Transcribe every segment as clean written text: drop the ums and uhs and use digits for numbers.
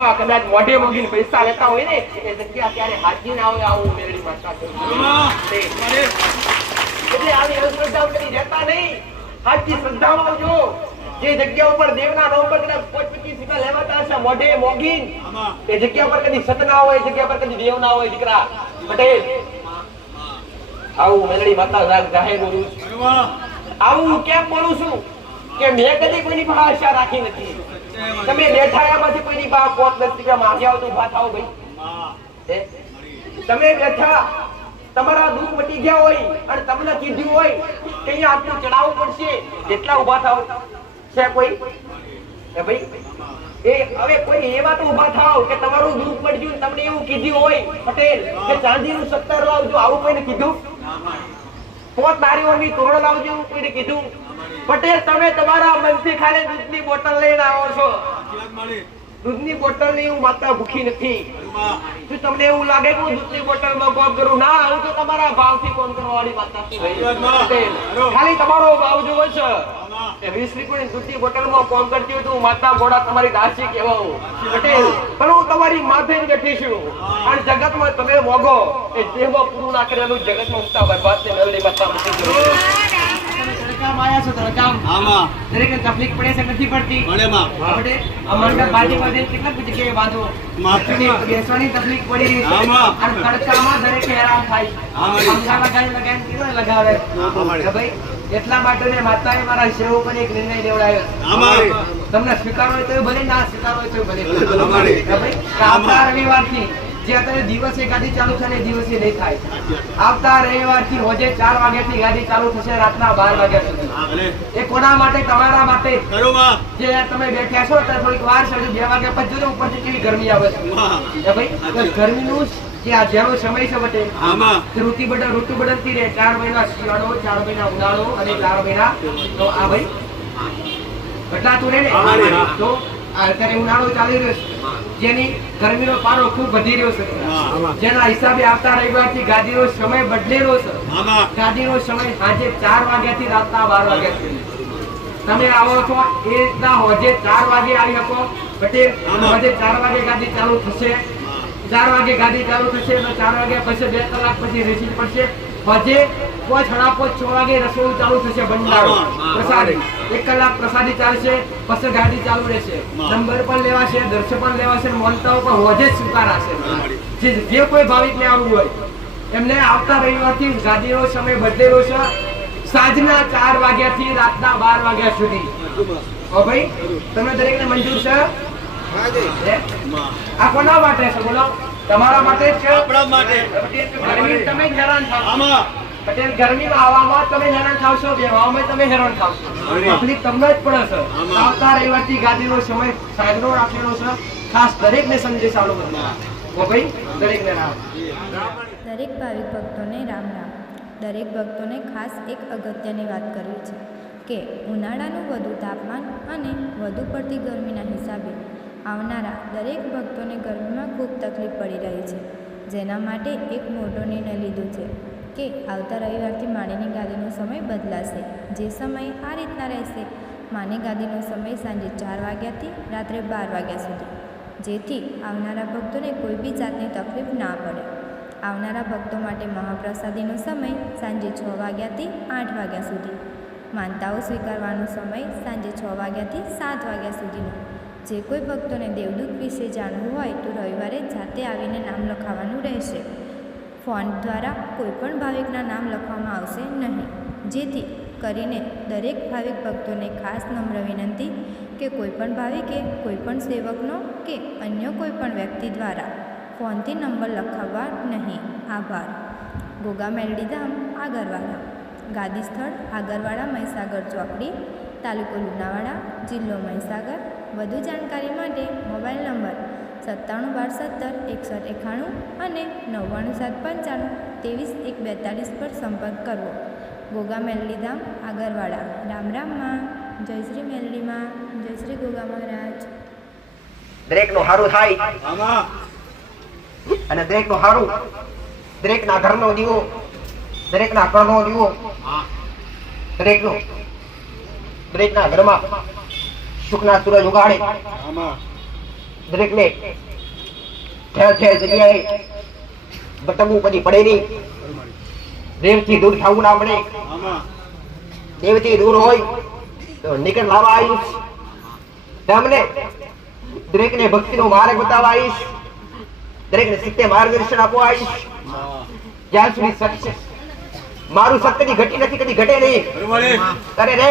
કદાચ મોઢે મોગીને પૈસા લેતા હોય ને એ જગ્યા ત્યારે હાજી ના હોય આવું મેળવી માતા એટલે આવી અંધશ્રદ્ધાઓ કરી જતા નહીં. હાજી શ્રદ્ધાઓ આવજો. જે જગ્યા ઉપર દેવના નામ પર કદાચ 25 લેવાતા હશે મોઢે મોગીન એ જગ્યા પર કદી સત ના હોય, જગ્યા પર કદી દેવ ના હોય. દીકરા પટેલ આવું મેળવી માતા જાહેર બોલું છું. આવું કેમ બોલું છું કે મેં કદી કોઈની પાસે આશા રાખી નથી. તમે બેઠા એમાંથી કોઈની પાસે પોત નથી કે માગ્યા તો ઉભા થાઓ ભાઈ. તમે બેઠા તમારા દુઃખ મટી ગયા હોય અને તમને કીધું હોય કે અહીંયા આટલું ચડાવવું પડશે એટલા ઉભા થાઓ છે કોઈ એ ભાઈ એ હવે કોઈ એવા તો ઉભા થાઓ કે તમારું દુઃખ પડ્યું તમને એવું કીધું હોય પટેલ કે ચાંદીનું 17 લાવજો આવું કોઈને કીધું? પોત દારીઓની તોરણ લાવજો કોઈને કીધું? પટેલ તમે તમારા મનથી ખાલી દૂધની બોટલ લઈને આવો છો. દૂધની બોટલ ની હું માતા ભૂખી નથી. શું તમને એવું લાગે કે હું દૂધની બોટલ માં કોમ કરું? ના, હું તો તમારા ભાવથી કોમ કરવા વાળી માતા છું. ખાલી તમારો ભાવ જોવો છે. 20 રૂપિયાની દૂધની બોટલ માં કોમ કરતી હોય તો હું માતા ઘોડા તમારી દાસી કહેવાઉં પટેલ. પણ હું તમારી માથે જ બેઠી છું અને જગતમાં તમે મોગો એ દેહમાં પૂરું ના કરેલું જગતમાં ઉઠતા બરબાદ છે. મેલડી માતા મૂકી આયા છો તડકામ આમાં દરેક તકલીફ પડે છે નથી પડતી પડે માં પડે અમારા બાજુમાં કેટલા જગ્યાએ બાંધો માથની બેસવાની તકલીફ પડી આમાં અને તડકામાં દરેક હેરાન થાય પંખા લગાવીને કેવા લગાવે ભાઈ. એટલા માટે ને માતાએ મારા સેવકોને એક નિર્ણય લેવડાવ્યો આમાં તમને સ્વીકારો હોય તો ભલે, ના સ્વીકારો હોય તો ભલે ભાઈ. આવતા રવિવારથી જે અત્યારે દિવસે ગાડી ચાલુ છે ને દિવસે નહીં થાય. આવતા રવિવારથી રોજે 4 વાગ્યાથી ગાડી ચાલુ થશે રાતના 12 વાગ્યા સુધી. એ કોના માટે? તમારા માટે. જે તમે બેઠ્યા છો ત્યારે થોડીક વાર છે, 2 વાગ્યા પછી જો ઉપરથી કેવી ગરમી આવે છે ભાઈ. ગરમીનું જે આ જેનો સમય છે બટે ઋતુ બદલતી રહે. 4 મહિના શિયાળો, 4 મહિના ઉનાળો અને 4 મહિના તો આ ભાઈ બદલાતું રહે ને. તો અત્યારે ઉનાળો ચાલી રહ્યો છે જેની ગરમીનો પારો ખૂબ વધી રહ્યો છે. જેના હિસાબે આવતા રવિવારથી ગાડીનો સમય બદલેલો છે. ગાડીનો સમય સાંજે 4 વાગ્યાથી રાતના 12 વાગ્યા સુધી. તમે આવો છો એ રીતના હોજે 4 વાગે આવી શકો પટેલ. હોજે 4 વાગે ગાડી ચાલુ થશે. 4 વાગે ગાડી ચાલુ થશે તો 4 વાગ્યા પછી 2 કલાક પછી રેસી પડશે. હોજે 5:30 6 વાગે રસોઈ ચાલુ થશે. ભંડારો પ્રસાદી 1 કલાક પ્રસાદી ચાલશે. પછી ગાડી ચાલુ રહેશે. નંબર પણ લેવાશે, દર્શન પણ લેવાશે, મોનતાઓ પણ હોજે જ સ્વીકારાશે. જે કોઈ ભાવિકને આવવું હોય એમને આવતા રવિવારથી ગાડીનો સમય બદલેલો છે. સાંજના 4 વાગ્યાથી રાતના 12 વાગ્યા સુધી. ઓ ભાઈ તમને દરેકને મંજૂર છે? આ કોના માટે છે બોલો? તમારા માટે છે. આપણા માટે. ગરમી તમે હેરાન થાવ પટેલ. ગરમીમાં આવવામાં તમે હેરાન થાવશો, બેવામાં તમે હેરાન થાવશો. તકલીફ તમને જ પડે છે. આવતા રવિવારથી ગાડીનો સમય સાંજનો રાખેલો છે. ખાસ દરેકને સંદેશ આલો બધા. ઓ ભાઈ દરેકને રામ. દરેક ભાવિક ભક્તોને રામ રામ. દરેક ભક્તોને ખાસ એક અગત્યની વાત કરવી છે કે ઉનાળાનું વધુ તાપમાન અને વધુ પડતી ગરમીના હિસાબે આવનારા દરેક ભક્તોને ગરમીમાં ખૂબ તકલીફ પડી રહી છે. જેના માટે એક મોટો નિર્ણય લીધો છે કે આવતા રવિવારથી માણીની ગાદીનો સમય બદલાશે. જે સમય આ રીતના રહેશે: માની ગાદીનો સમય સાંજે 4 વાગ્યાથી રાત્રે 12 વાગ્યા સુધી, જેથી આવનારા ભક્તોને કોઈ બી જાતની તકલીફ ના પડે. આવનારા ભક્તો માટે મહાપ્રસાદીનો સમય સાંજે 6 વાગ્યાથી 8 વાગ્યા સુધી. માનતાઓ સ્વીકારવાનો સમય સાંજે 6 વાગ્યાથી 7 વાગ્યા સુધીનો. જે કોઈ ભક્તોને દેવદૂત વિશે જાણવું હોય તો રવિવારે જાતે આવીને નામ લખાવવાનું રહેશે. ફોન દ્વારા કોઈપણ ભાવિકના નામ લખવામાં આવશે નહીં. જેથી કરીને દરેક ભાવિક ભક્તોને ખાસ નમ્ર વિનંતી કે કોઈપણ ભાવિકે કોઈપણ સેવકનો કે અન્ય કોઈપણ વ્યક્તિ દ્વારા ફોનથી નંબર લખાવવા નહીં. આભાર. ગોગા મેલડી ધામ આગરવાડા. ગાદી સ્થળ આગરવાડા મહીસાગર ચોકડી, તાલુકો લુણાવાડા, જિલ્લો મહીસાગર. વધુ જાણકારી માટે મોબાઈલ નંબર 9712176191 અને 9975532142 પર સંપર્ક કરવો. ગોગા મેલડી ધામ આગરવાડા. રામ રામ માં. જય શ્રી મેલડી માં. જય શ્રી ગોગા મહારાજ. દરેકનું સારું થાય અને દરેકનું સારું. દરેકના ઘરનો દીવો, દરેકના ઘરનો દીવો, દરેકના ઘરમાં સુખના સૂરજ ઉગાડે. દરેકને ઠેર ઠેર જગ્યાએ બટકવું કદી પડે નહીં. દેવથી દૂર થવું ના પડે. દેવથી દૂર હોય તો નિકટ લાવવા આવીશ. તમને દરેકને ભક્તિનો માર્ગ બતાવવા આવીશ. દરેકને સત્ય માર્ગદર્શન આપવા આવીશ. જ્યાં સુધી સત્ય મારું સત્યથી ઘટી નથી, કદી ઘટે નહીં. અરે રે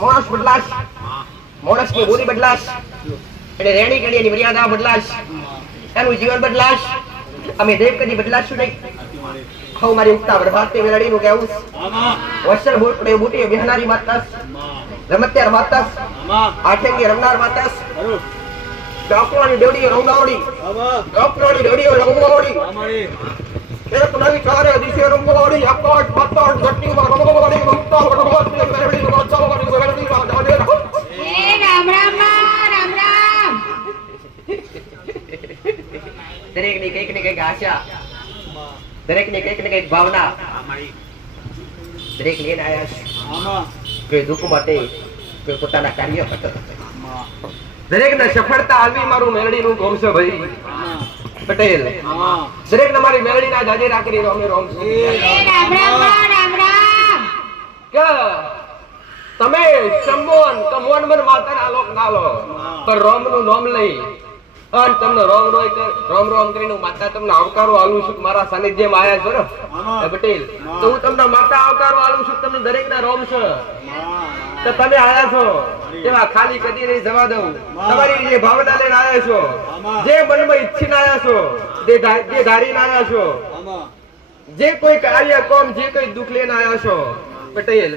માણસ બદલાશ, માણસની બોલી બદલાશ, એટલે રેણી કેણીની મર્યાદા બદલાશ, એનું જીવન બદલાશ. અમે દેવ કદી બદલાશું નહીં. ખવ મારી ઉગતા પ્રભાતે મેળડીનું કહેવું વત્સલ બુટી બિહારી માતાસ, રમત્યાર માતાસ, આઠેંગી રમનાર માતાસ, ડોક્ટરોની દેવડીઓ રમનાવડી, ડોક્ટરોની દેવડીઓ રમનાવડી, એક નવી ચારે દિશે રમનાવડી, આકાશ પાતાળ ધરતીમાં રમનાવડી, મુક્તા પ્રભાતે મેળડીનું રમનાવડી, મેળડી રામ રામ રામ રામ. દરેકની કંઈક ને કંઈક આશા, દરેકની કંઈક ને કંઈક ભાવના, દરેક લઈને આવ્યા છે. કોઈ દુઃખ માટે, કોઈ પોતાના કાર્ય માટે. દરેકને સફળતા આવી મારું મેલડીનું ગોમ છે ભાઈ પટેલ. દરેકને મારી મેલડીના જાજે રાખી રોમે રોમ છે. કે તમે સંબોન કમોન મન માતાના લોક ના લો, પણ રોમનું નામ લઈ અને તમને રોમ રોમ કરીને માતા તમને આવકારો આલું છું. મારા સાનિધ્યમાં આયા છો ને પટેલ, તો હું તમને માતા આવકારો આલું છું. તમને દરેકના રોમ છે તો તમે આયા છો એવા ખાલી કદી નહીં જવા દઉં. તમારી જે ભાવના લઈને આયા છો, જે મનમાં ઈચ્છીને આયા છો, જે ધારીને આયા છો, જે કોઈ કાર્ય કોમ, જે કોઈ દુઃખ લઈને આયા છો પટેલ,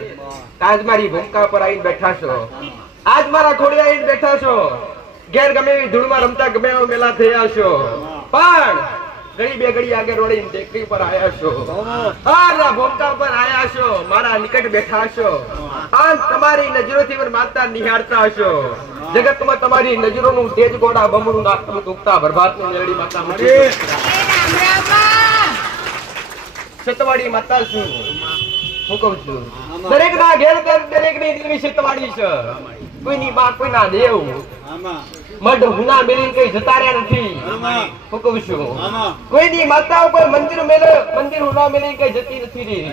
આજ મારી ભૂમિકા પર આવીને બેઠા છો. આજ મારા ખોડે આવીને બેઠા છો. ઘેર ગમે એવી ધૂળમાં રમતા ગમે એવા મેલા થયા છો, પણ ઘડી બે ઘડી આગળ વળીને ટેકરી પર આયા છો. આ ભૂમિકા પર આયા છો, મારા નિકટ બેઠા છો. આ તમારી નજરોથી પણ માતા નિહાળતા હશો. જગતમાં તમારી નજરોનું તેજ ગોડા બમણું નાખતું ઉગતા ભરભાતની મેલડી માતા મળી સતવાડી માતા છું. હું કહું છું દરેકના ઘેર દરેકની દિલની સતવાડી છે. કોઈની માં કોઈના દેવ મઢ હુના મેલીને કઈ જતા રહ્યા નથી. હું કહું છું કોઈની માતા ઉપર મંદિર હુના મેલીને કઈ જતી નથી રહી.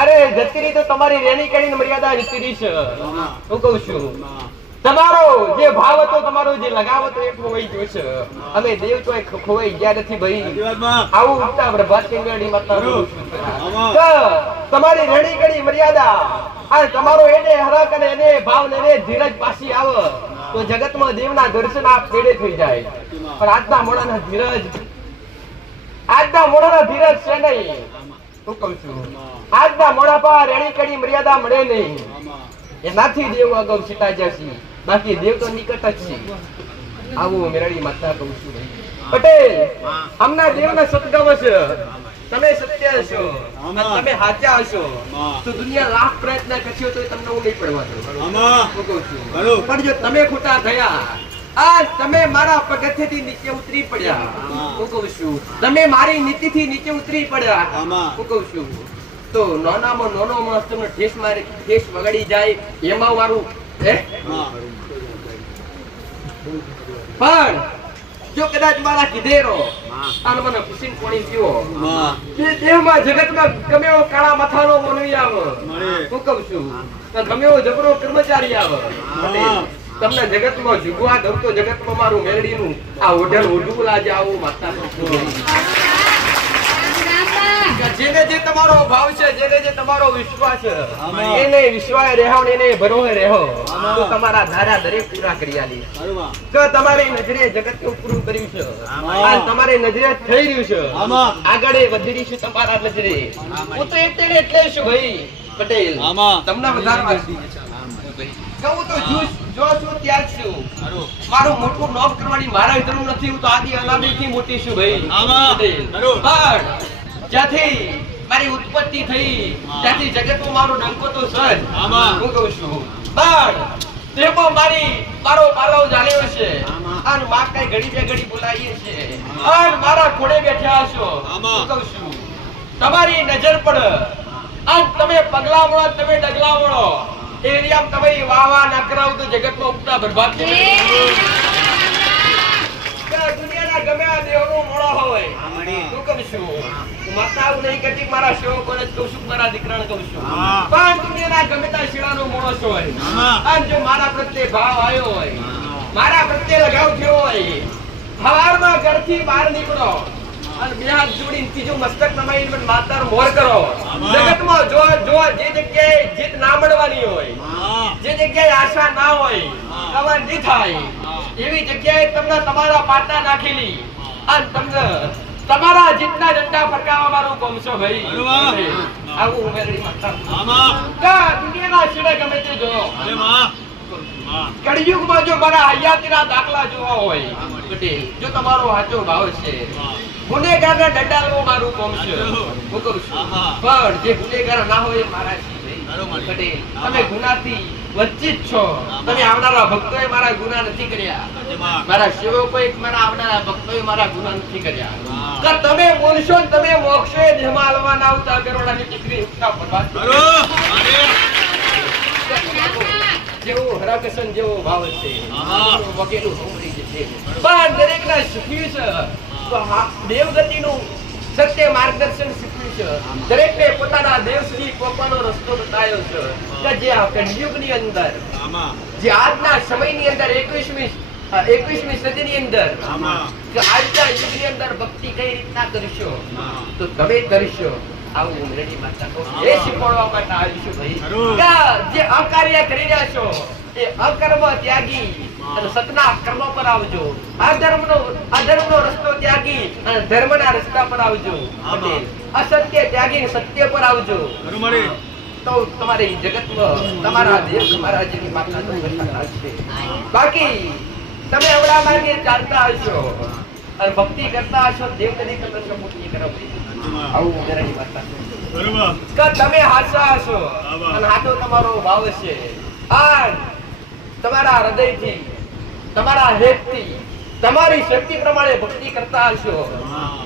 અરે જતી રહી તો તમારી રેણી કેણીની મર્યાદા જતી રહી છે. હું કહું છું તમારો જે ભાવ હતો, તમારો જે લગાવ હતો એ ખોવાઈ ગયો છે. અમે દેવ તો ખોવાઈ ગયા નથી ભાઈ. આવું ઉગતા પ્રભાતની મેલડી માતા તમારી રેણી કેણી મર્યાદા અને તમારો એને હરક અને એને ભાવ ને ધીરજ પાછી આવે તો જગતમાં દેવના દર્શન આપ પેડે થઈ જાય. પણ આજના મોડાના ધીરજ છે નહીં. હું કહું છું આજના મોડા પર રેણી કેણી મર્યાદા મળે નહીં. એનાથી દેવ અગાઉ સીતા જશે, બાકી દેવ તો નિકટ જ છે. આવું મેરડી માતા કહું છું પટેલ. હમણાં દેવના સદગમ છે. તમે સત્ય હશો, તમે સાચા હશો તો દુનિયા લાખ પ્રયત્ન કરશો તો તમને હું નહીં પડવા દઉં. પણ જો તમે ખોટા થયા, આ તમે મારા પગથિયેથી નીચે ઉતરી પડ્યા, હું કહું છું તમે મારી નીતિથી નીચે ઉતરી પડ્યા, હું કહું છું તો નાનામાં નાનો માણસ તમને ઠેસ વગાડી જાય એમાં મારું પણ જો કદાચ મારા કીધેરો અને મને ખુશીને કોણી પીવો તે દેહમાં જગતમાં ગમે એવો કાળા મથાનો મોનવી આવે, હું કહું છું ગમે એવો જબરો કર્મચારી આવે, તમને જગતમાં જુગવા દઉં તો જગતમાં મારું મેલડીનું આ ઓઢેલ ઓઢું લાજે આવું માતા. જેને જે તમારો ભાવ છે, જેને જે તમારો વિશ્વાસ છે, એને વિશ્વાસ રહેવો, એને ભરોસે રહેવો તો તમારા ધારા દરેક પૂરા કરી આલી. તો તમારી નજરે જગત નું પૂરું કર્યું છે, આ તમારી નજરે થઈ રહ્યું છે, આગળ વધી રહ્યું છે તમારા નજરે. હું તો એટલે છું ભાઈ પટેલ, તમને વધારવા કહું તો જો છું ત્યાં છું. મારું મોટું નોમ કરવાની મારા વિતરું નથી. હું તો આદિ અનાદિથી મોટી છું ભાઈ પટેલ. જ્યાંથી મારી ઉત્પત્તિ થઈ ત્યાંથી જગતમાં મારો ડંકો તો સજ, હું કહું છું પણ તેમાં મારો પાલવ જાળ્યો છે અને માં કઈ ઘડી બે ઘડી બોલાવીએ છે અને મારા ખોડે બેઠા છો. હું કહું છું તમારી નજર પડે અને તમે પગલા વળો, તમે ડગલા વળો એરિયામાં તમે વાવા ના કરાવ તો જગતમાં ઉગતા બરબાદ છું. હું માતાઓ નહીં કહેતી, મારા સેવકોને જ કહું છું, મારા દીકરાને કહું છું. પણ દુનિયાના ગમે ત્યાં શીળાનો માણસ હોય અને જો મારા પ્રત્યે ભાવ આવ્યો હોય, મારા પ્રત્યે લગાવ થયો હોય, સવારમાં ઘરથી બહાર નીકળો અને બે હાથ જોડીને ત્રીજું મસ્તક નમાઈને પણ માતાનો મોર કરો. જગતમાં જો જે જગ્યાએ જીત ના મળવાની હોય, જે જગ્યાએ આશા ના હોય, કવર નહીં થાય, એવી જગ્યાએ તમને તમારા પાટા નાખેલી અને તમને તમારા જીતના ઝંડા ફરકાવવા મારું કોમ છો ભાઈ. આવું ઉમેરડી માતા કા દુનિયાના છેડે ગમે તે જો કળિયુગમાં જો મારા હયાતીના દાખલા જોવા હોય, જો તમારો સાચો ભાવ છે, ગુનેગારના દંડાલવો મારું કોમ છે, હું કરું છું. પણ જે ગુનેગાર ના હોય મારા છે. તમે ગુનાથી વંચિત છો. તમે આવનારા ભક્તોએ મારા ગુના નથી કર્યા, મારા સેવકોએ મારા આવનારા ભક્તોએ મારા ગુના નથી કર્યા. કે તમે બોલશો ને તમે મોક્ષે જેમાં હાલવાના આવતા કરોડાની દીકરી ઉઠતા બરબાદ જેવો હરાકસન જેવો ભાવ છે, વગેરે સાંભળી જશે. પણ દરેકના શીખ્યું છે તો દેવગતિનું સત્ય માર્ગદર્શન શીખ્યું છે. દરેકને પોતાના દેવ સુધી પહોંચવાનો રસ્તો બતાવ્યો છે. કે જે આ કળિયુગની અંદર, જે આજના સમયની અંદર 21મી સદીની અંદર, કે આજના યુગની અંદર ભક્તિ કઈ રીતના કરશો તો તમે કરશો. આવું ઉમરેડી માતા કહું છું. એ શીખવાડવા માટે આવીશું ભાઈ. કે જે અકાર્ય કરી રહ્યા છો એ અકર્મ ત્યાગી અને સતના કર્મ પર આવજો. અધર્મનો રસ્તો ત્યાગી અને ધર્મના રસ્તા પર આવજો. અસત્ય ત્યાગી સત્ય પર આવજો. તો તમારી જગતમાં તમારા દેશ તમારા જેવી માતા છે. બાકી તમે અવળા માર્ગે ચાલતા હશો અને ભક્તિ કરતા હશો, દેવ કદી કરતા ભક્તિ કરો. આવું ઉમેરડી માતા કે તમે હાચા હશો અને હાચો તમારો ભાવ છે. આ તમારા હૃદયથી, તમારા હેતથી, તમારી શક્તિ પ્રમાણે ભક્તિ કરતા હશો.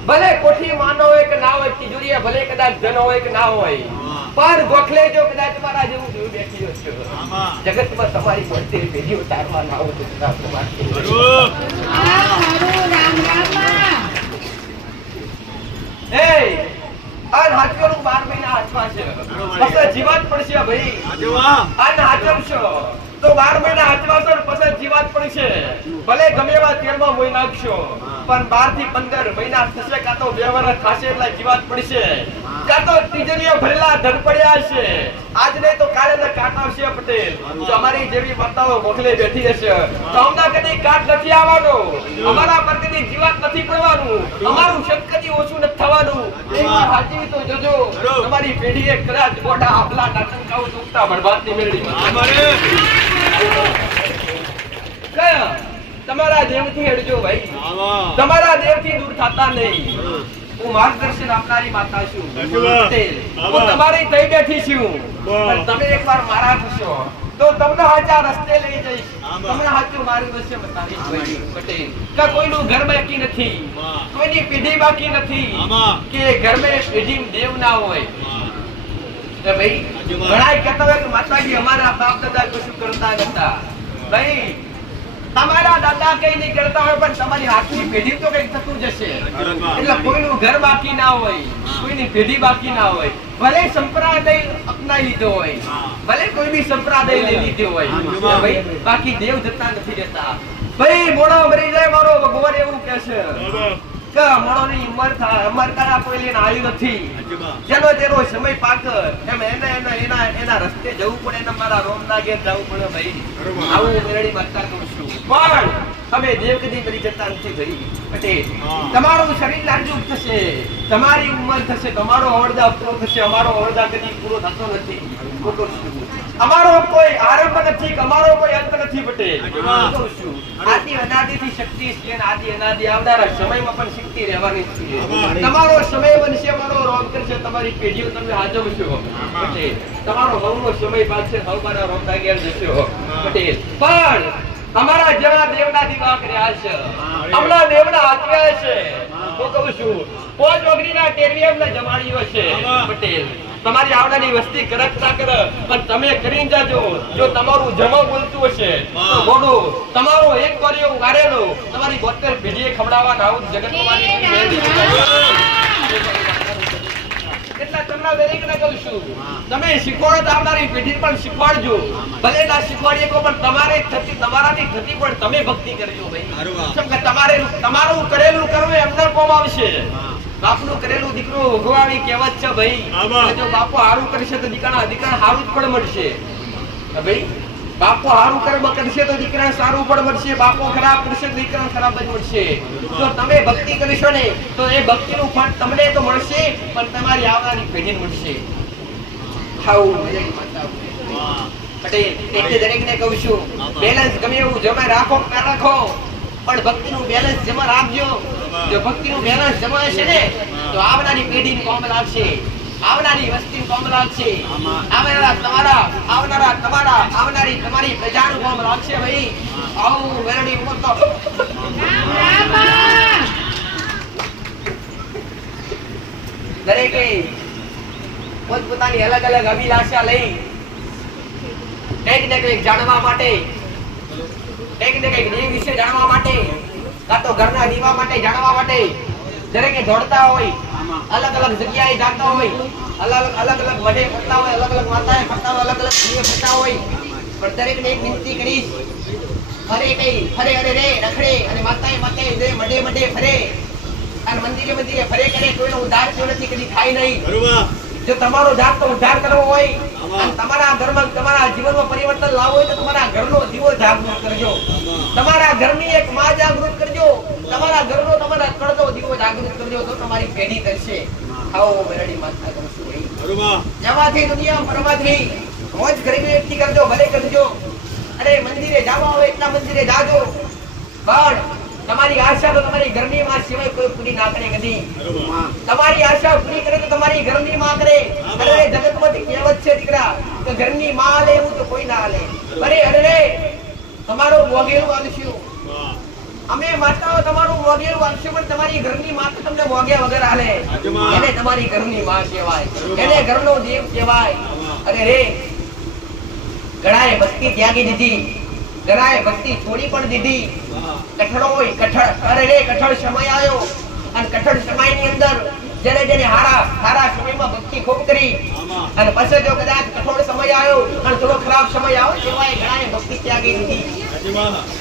ભલે કોઠી માનો હોય કે ના હોય, તિજોરીએ ભલે કદાચ ધન હોય કે ના હોય, પણ ગોખલે જો કદાચ તમારા જેવું જેવું બેઠી હશો, જગતમાં તમારી બોલતી પેઢીઓ તારવા ના આવો તો 12 મહિના હાથમાં છે. પછી જીવાત પડશે ભાઈ. અને હાચવશો તો 12 મહિના હાચવાશો ને પછી જીવાત પડશે. ભલે ગમે એવા તેલમાં મોઈ નાખશો, પણ 12 થી 15 મહિના થશે, કાં તો 2 વર્ષ થશે એટલે જીવાત પડશે, કાં તો તિજોરીઓ ભરેલા ધન પડ્યા છે. આજ નહીં તો કાલે ને કાટ આવશે. પટેલ જો અમારી જેવી માતાઓ મોકલે બેઠી હશે તો અમને કદી કાટ નથી આવવાનો, અમારા પર કદી જીવાત નથી પડવાનું, અમારું શબ્દ કદી ઓછું નથી થવાનું. એક વાર સાચી તો જોજો, તમારી પેઢીએ કદાચ મોટા આપલા નાટંકાઓ ચૂકતા બરબાદની મેળવી તમારા દેવથી હેડજો ભાઈ. તમારા દેવથી દૂર થતા નહીં. હું માર્ગદર્શન આપનારી માતા છું. હું તમારી થઈ બેઠી છું. પણ તમે એકવાર મારા થશો તો તમને હાચા રસ્તે લઈ જઈશ, તમને હાચું માર્ગદર્શન બતાવીશ. પટેલ કે કોઈનું ઘર બાકી નથી, કોઈની પેઢી બાકી નથી કે ઘરમાં પેઢી દેવ ના હોય. ભાઈ ઘણા કહેતા હોય કે માતાજી અમારા બાપ દાદા કશું કરતા નતા. ભાઈ તમારા દાદા કઈ નહીં કરતા હોય, પણ તમારી હાથની પેઢી તો કઈક થતું જશે. એટલે કોઈનું ઘર બાકી ના હોય, કોઈની પેઢી બાકી ના હોય. ભલે સંપ્રદાય અપનાવી લીધો હોય, ભલે કોઈ બી સંપ્રદાય લઈ લીધો હોય, ભાઈ બાકી દેવ જતા નથી રહેતા. ભાઈ મોડો મરી જાય મારો ભગવાન એવું કે છે કે મોણોની ઉંમર કરા કોઈ લઈને આવ્યું નથી. જેનો તેનો સમય પાક એમ એના રસ્તે જવું પડે, એને મારા રોમના ઘેર જવું પડે. ભાઈ આવું મેરડી માતા કહું છું. પણ તમે દેવ કદી કરી જતા નથી ભાઈ. પટેલ તમારું શરીર નાજુક થશે, તમારી ઉંમર થશે, તમારો અવળદા પૂરો થશે. અમારો અવળદા કદી પૂરો થતો નથી. અમારો કોઈ આરંભ નથી, અમારો કોઈ અંત નથી. પટેલ કહું છું આદિ અનાદિથી શક્તિ છે, આદિ અનાદિ આવનારા સમયમાં પણ શક્તિ રહેવાની છે. તમારો સમય બનશે, અમારો રોગ કરશે, તમારી પેઢીઓ તમે હાજવશો. પટેલ તમારો હવનો સમય પાછળ હવ મારા રોગના ઘેર જશો. પટેલ પણ અમારા જેવા દેવના દીવા કર્યા છે, હમણાં દેવના હાથવ્યા છે. હું કહું છું પોચ ઓગણીના ટેરિયમને જમાડ્યો છે. પટેલ તમારી આવનારી વસ્તી કરકતા કર, પણ તમે કરીને જાજો. જો તમારું જમો બોલતું હશે તો બોલો, તમારો એક કર્યો વારેલો તમારી 72 પેઢીએ ખવડાવવા આવું જગતમાં એટલે તમને દરેકને કહું છું, તમે શીખવાડો તો આવનારી પેઢી પણ શીખવાડજો. ભલે ના શીખવાડીએ તો પણ તમારાથી થતી પણ તમે ભક્તિ કરજો ભાઈ. કેમ કે તમારું કરેલું કરવું એમને કોમ આવશે. બાપનું કરેલું દીકરો ભોગવાવી કહેવત છે ભાઈ. જો બાપો હારું કરશે તો દીકરા હારું જ પણ મળશે ભાઈ. બાપો હારું કર્મ કરશે તો દીકરા સારું પણ મળશે. બાપો ખરાબ કરશે તો દીકરા ખરાબ જ મળશે. જો તમે ભક્તિ કરશો ને તો એ ભક્તિનું ફળ તમને તો મળશે પણ તમારી આવનારી પેઢીને મળશે. પટેલ એટલે દરેકને કહું છું, બેલેન્સ ગમે એવું જમા રાખો ના રાખો પણ ભક્તિનું બેલેન્સ જમા રાખજો. જો ભક્તિનું બેલેન્સ જમા હશે ને તો આવનારી પેઢીને કોમ લાગશે, આવનારી વસ્તી કોમ લાગશે, આવનારી તમારી પ્રજાનું કોમ લાગશે ભાઈ. આવું મેરડી ઉમર તો દરેકે પોતપોતાની અલગ અલગ અભિલાષા લઈ કંઈક ને કંઈક જાણવા માટે, કંઈક ને કંઈક દેવ વિશે જાણવા માટે, કાં તો ઘરના દીવા માટે જાણવા માટે દરેકે દોડતા હોય, અલગ અલગ જગ્યાએ જતા હોય, અલગ અલગ વડે ફરતા હોય, અલગ અલગ માતાએ ફરતા હોય, અલગ અલગ દીવે ફરતા હોય. પણ દરેકને એક વિનંતી કરીશ, ફરે અરે રે રખડે અને માતાએ જે મડે ફરે અને મંદિરે ફરે કરે કોઈનો ઉદ્ધાર થયો નથી, કદી થાય નહીં. જો તમારો ઉદ્ધાર કરવો હોય અને તમારા ઘરમાં તમારા જીવનમાં પરિવર્તન લાવવું હોય તો તમારા ઘરનો દીવો જાગૃત કરજો, તમારા ઘરની એક માં જાગૃત કરજો, તમારા ઘરનો તમારા કળનો દીવો જાગૃત કરજો તો તમારી પેઢી કરશે. આવો મેરડી માતા કરું છું ભાઈ. જવાથી દુનિયા પરમાથી રોજ ગરીબી એકઠી કરજો, ભલે કરજો. અરે મંદિરે જવા હોય એટલા મંદિરે જાજો પણ તમારી આશા તો તમારી ઘરની માં સિવાય કોઈ પૂરી ના કરે કદી. તમારી આશા પૂરી કરે તો તમારી ઘરની માં કરે. અરે જગતમાંથી કહેવત છે દીકરા કે ઘરની માં લે એવું તો કોઈ ના લે. અરે તમારો મોગેલું આલશું અમે માતાઓ, તમારું મોગેલું આલશું પણ તમારી ઘરની માં તો તમને મોગ્યા વગર આલે. એને તમારી ઘરની માં કહેવાય, એને ઘરનો દેવ કહેવાય. અરે રે ઘણાએ ભક્તિ ત્યાગી દીધી, ઘણાએ ભક્તિ છોડી પણ દીધી. કઠણ સમય આવ્યો અને કઠણ સમયની અંદર જેને હારા સમયમાં ભક્તિ ખૂબ કરી અને પછી જો કદાચ કઠોળ સમય આવ્યો અને થોડો ખરાબ સમય આવ્યો તેવાય ઘણાએ ભક્તિ ત્યાગી દીધી.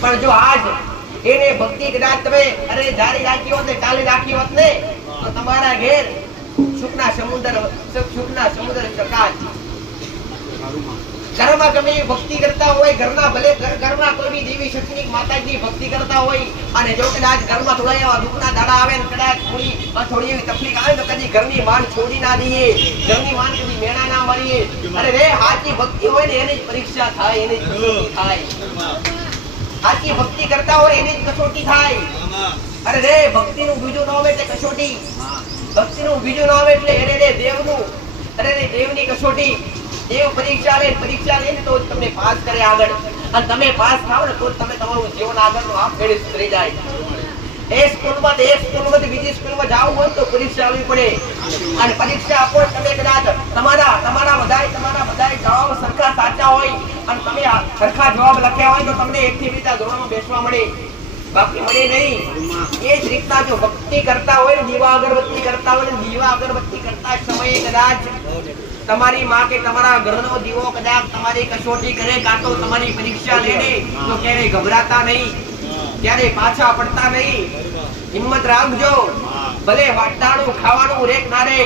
પણ જો આજ એને ભક્તિ કદાચ તમે જારી રાખી હોત ને ચાલી રાખી હોત ને તો તમારા ઘેર સુખના સમુદ્ર ચકાચ. ઘરમાં ગમે ભક્તિ કરતા હોય, ઘરના ભલે ઘરમાં કોઈ બી દેવી શક્તિની માતાજીની ભક્તિ કરતા હોય અને જો કદાચ ઘરમાં થોડા એવા દુઃખના દાડા આવે ને કદાચ થોડી એવી તકલીફ આવે તો કદી ઘરની માન છોડી ના દઈએ, ઘરની માન કદી મેણા ના મારીએ. અરે રે સાચી ભક્તિ હોય ને એની જ પરીક્ષા થાય, એની જ કસોટી થાય. સાચી ભક્તિ કરતા હોય એની જ કસોટી થાય. અરે રે ભક્તિનું બીજું ન આવે એટલે કસોટી, ભક્તિનું બીજું ન આવે એટલે દેવની કસોટી. દેવ પરીક્ષા લે તો તમને પાસ કરે આગળ અને તમે પાસ થાવ ને તો તમે તમારું જીવન આગળનું આપમેળે સુધરી જાય. એ સ્કૂલમાં બીજી સ્કૂલમાં જાવ હોય તો પરીક્ષા આવવી પડે અને પરીક્ષા આપો તમે કદાચ તમારા બધાય જવાબ સરખા સાચા હોય અને તમે સરખા જવાબ લખ્યા હોય તો તમને 1 થી 2 ધોરણમાં બેસવા મળે, બાકી મળે નહીં. એ જ રીતના જો ભક્તિ કરતા હોય દીવા અગરબત્તી કરતા સમયે કદાચ તમારી માં કે તમારા ઘરનો દીવો કદાચ તમારી કસોટી કરે કાં તો તમારી પરીક્ષા લે તો ક્યારેય ગભરાતા નહીં, ક્યારેય પાછા પડતા નહીં. હિંમત રાખજો, ભલે વાટાણું ખાવાનું રે ના રે.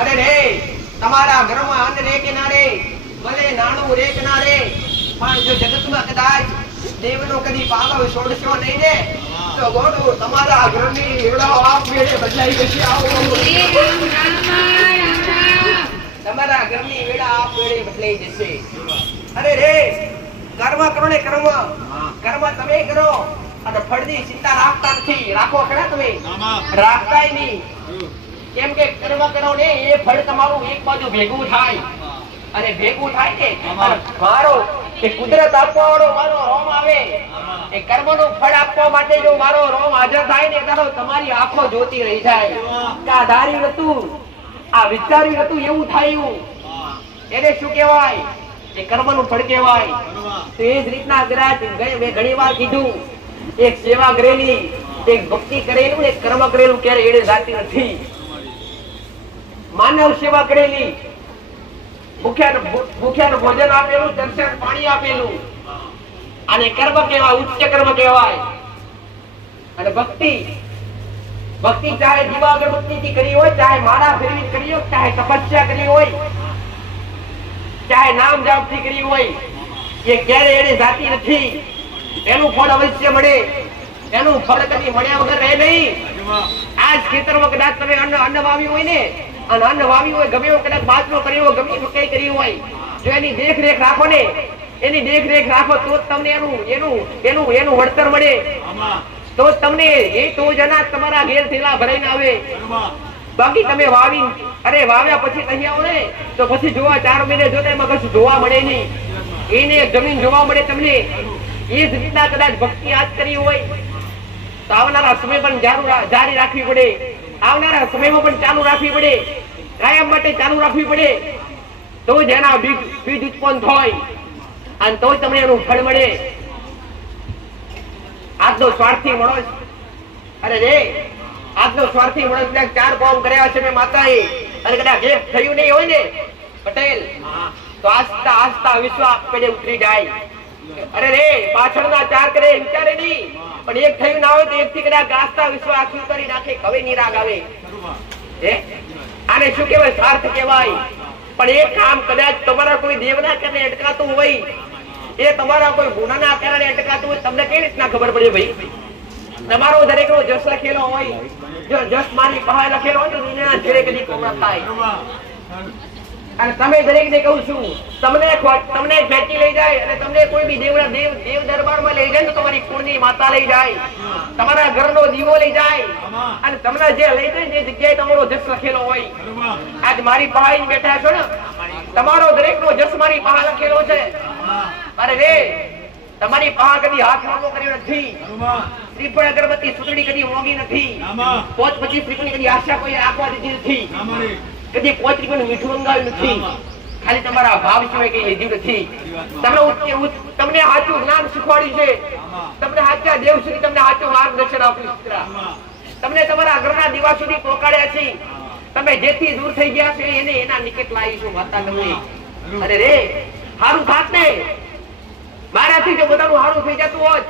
અરે રે તમારા ઘરમાં અન્ન રે કે ના રે, ભલે નાણું રે કે ના રે પણ જો જગતમાં કદાચ દેવનો કદી પાલવ છોડશો નહીં ને તો ગોડું તમારા ઘરની એવડાઓ આપમેળે બદલાઈ જશે. તમારા ઘરની વેળા આપમેળે બદલાઈ જશે. અરે રે કર્મ કરો ને કર્મ તમે કરો અને ફળની ચિંતા રાખતા નથી. રાખો ખરા તમે? રાખતાય નહીં. કેમ કે કર્મ કરો ને એ ફળ તમારું એક બાજુ ભેગું થાય અને ભેગું થાય ને મારો એ કુદરત આપવા વાળો મારો રોમ આવે એ કર્મનું ફળ આપવા માટે જો મારો રોમ હાજર થાય ને તો તમારી આંખો જોતી રહી જાય કે આ ધાર્યું નતું, આ વિચાર્યું નતું એવું થયું. એને શું કહેવાય? એ કર્મનું ફળ કહેવાય. તો એ જ રીતના મેં ઘણી વાર કીધું, એક સેવા કરેલી, એક ભક્તિ કરેલું, એક કર્મ કરેલું ક્યારે એડે જાતી નથી. માનવ સેવા કરેલી, ભૂખ્યાનું ભોજન આપેલું, દર્શન પાણી આપેલું, અને કર્મ કહેવાય, ઉચ્ચ કર્મ કહેવાય. અને ભક્તિ ચાહે દીવા અગરબત્તીથી કરી હોય, ચાહે માળા ફેરવી કરી હોય, ચાહે તપસ્યા કરી હોય, ચાહે નામ જાપથી કરી હોય, એ ક્યારે એને જાતી નથી. એનું ફળ અવશ્ય મળે. એનું ફળ કદી મળ્યા વગર રહે નહીં. આજ ખેતરમાં કદાચ તમે અન્ન વાવ્યું હોય ને, અને અન્ન વાવ્યું હોય, ગમે એવો કદાચ બાજરો કર્યો હોય, ગમે મકાઈ કરી હોય, જો એની દેખરેખ રાખો ને, એની દેખરેખ રાખો તો જ તમને એનું વળતર મળે. તો તમને તો જ અનાજ તમારા ઘેર થેલા ભરાઈને આવે. બાકી તમે વાવ્યા પછી કહી આવો ને, તો પછી જોવા 4 મહિને જોતા એમાં કશું જોવા મળે નહીં. એને જમીન જોવા મળે તમને. એ જ રીતના કદાચ ભક્તિ આજ કરી હોય તો આવનારા સમય પણ જારી રાખવી પડે. આવનારા સમયમાં પણ ચાલુ રાખવી પડે. કાયમ માટે ચાલુ રાખવી પડે. તો જ એના બીજ ઉત્પન્ન થાય અને તો જ તમને એનું ફળ મળે. આજનો સ્વાર્થી માણસ, અરે રે આજનો સ્વાર્થી માણસ 4 કામ કર્યા છે મેં માતાએ, અને કદાચ જે થયું નહીં હોય ને પટેલ, તો આસ્તા વિશ્વ પેડે ઉતરી જાય. અરે રે પાછળના 4 કરે વિચારે નહીં, પણ એક થયું ના હોય તો એક થી કદાચ આસ્તા વિશ્વ આખી કરી નાખે. હવે નિરાગ આવે. આને શું કહેવાય? સ્વાર્થ કહેવાય. પણ એ કામ કદાચ તમારા કોઈ દેવના કારણે અટકાતું હોય, એ તમારા કોઈ ગુનાના કારણે અટકાતું હોય, તમને કઈ રીતના ખબર પડે ભાઈ? તમારો દરેકનો જસ લખેલો હોય, જો જસ મારી પાસે લખેલો હોય તો દુનિયાના છેડે કદી કોમળા થાય. અને તમે દરેકને કહું છું, તમને ખેંચી લઈ જાય અને તમને કોઈ બી દેવ દરબારમાં લઈ જાય તો તમારી કુળની માતા લઈ જાય, તમારા ઘરનો દીવો લઈ જાય, અને તમને જે લઈ જાય જે જગ્યાએ તમારો જસ લખેલો હોય. આજ મારી પાસે બેઠા છો ને, તમારો દરેકનો જસ મારી પાસે લખેલો છે. અરે રે તમારી પાસે કદી હાથ લાંબો કર્યો નથી. શ્રીફળ અગરબત્તી સુતડી કદી મોંઘી નથી. પોચ 25 રૂપિયાની કદી આશા કોઈ આપવા દીધી નથી. કદી 5 રૂપિયાનું મીઠું મંગાવ્યું નથી. ખાલી તમારા ભાવ સિવાય કઈ લીધું નથી. તમને સાચું જ્ઞાન શીખવાડ્યું છે. તમને સાચા દેવ સુધી તમને સાચું માર્ગદર્શન આપ્યું. તમને તમારા ઘરના દીવા સુધી પહોંચાડ્યા છે. તમે જેથી દૂર થઈ ગયા છો એને એના નિકટ લાવીશું માતા તમને. અરે રે સારું થાત ને, મારાથી જો બધાનું સારું થઈ જતું હોત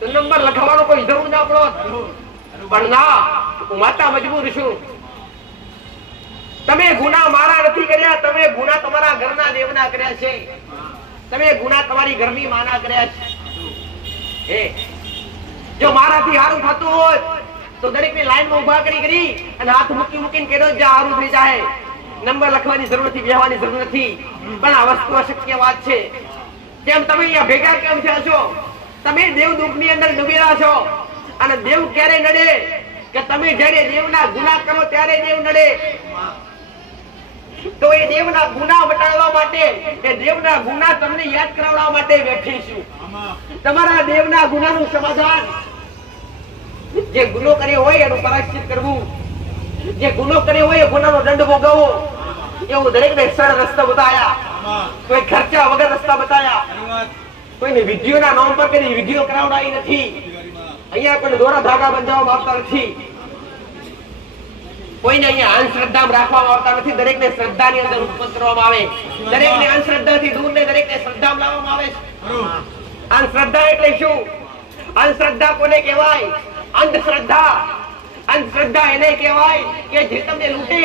તો નંબર લખાવવાનો કોઈ જરૂર ના પડત. પણ ના, હું માતા મજબૂર છું. તમે ગુના મારા નથી કર્યા, તમે ગુના તમારા ઘરના દેવના કર્યા છે. તમે ગુના તમારી ઘરની માના કર્યા છે. જો મારાથી સારું થતું હોત તો દરેકને લાઈનમાં ઉભા કરી અને હાથ મૂકીને કહેતો જ સારું થઈ જાય. નંબર લખવાની જરૂર નથી, બેહવાની જરૂર નથી. પણ આ વસ્તુ અશક્ય વાત છે. કેમ તમે અહીંયા ભેગા કેમ થયા છો? તમે દેવ દુઃખની અંદર ડૂબેલા છો. અને દેવ ક્યારે નડે કે તમે જ્યારે દેવના ગુના કરો ત્યારે દેવ નડે. તો એ દેવના ગુના મટાડવા માટે, એ દેવના ગુના તમને યાદ કરાવવા માટે બેઠીશું. તમારા દેવના ગુનાનું સમાધાન, જે ગુનો કર્યો હોય એનું પ્રાયશ્ચિત કરવું, જે ગુનો કર્યો હોય એ ગુનાનો દંડ ભોગવવો, એવું દરેકને સરળ રસ્તા બતાયા. કોઈ ખર્ચા વગર રસ્તા બતાયા. કોઈને વિધિઓના નામ પર કદી વિધિઓ કરાવડાવી નથી. અહીંયા પણ દોરા ધાગા બંધાવવામાં આવતા નથી. કોઈને અહીંયા અંધશ્રદ્ધામાં રાખવામાં આવતા નથી. દરેકને શ્રદ્ધાની અંદર ઉત્પન્ન કરવામાં આવે. દરેકને અંધશ્રદ્ધાથી દૂર ને દરેકને શ્રદ્ધામાં લાવવામાં આવે છે. અંધશ્રદ્ધા એટલે શું? અંધશ્રદ્ધા કોને કહેવાય? અંધશ્રદ્ધા એને કહેવાય કે જે તમને લૂંટે.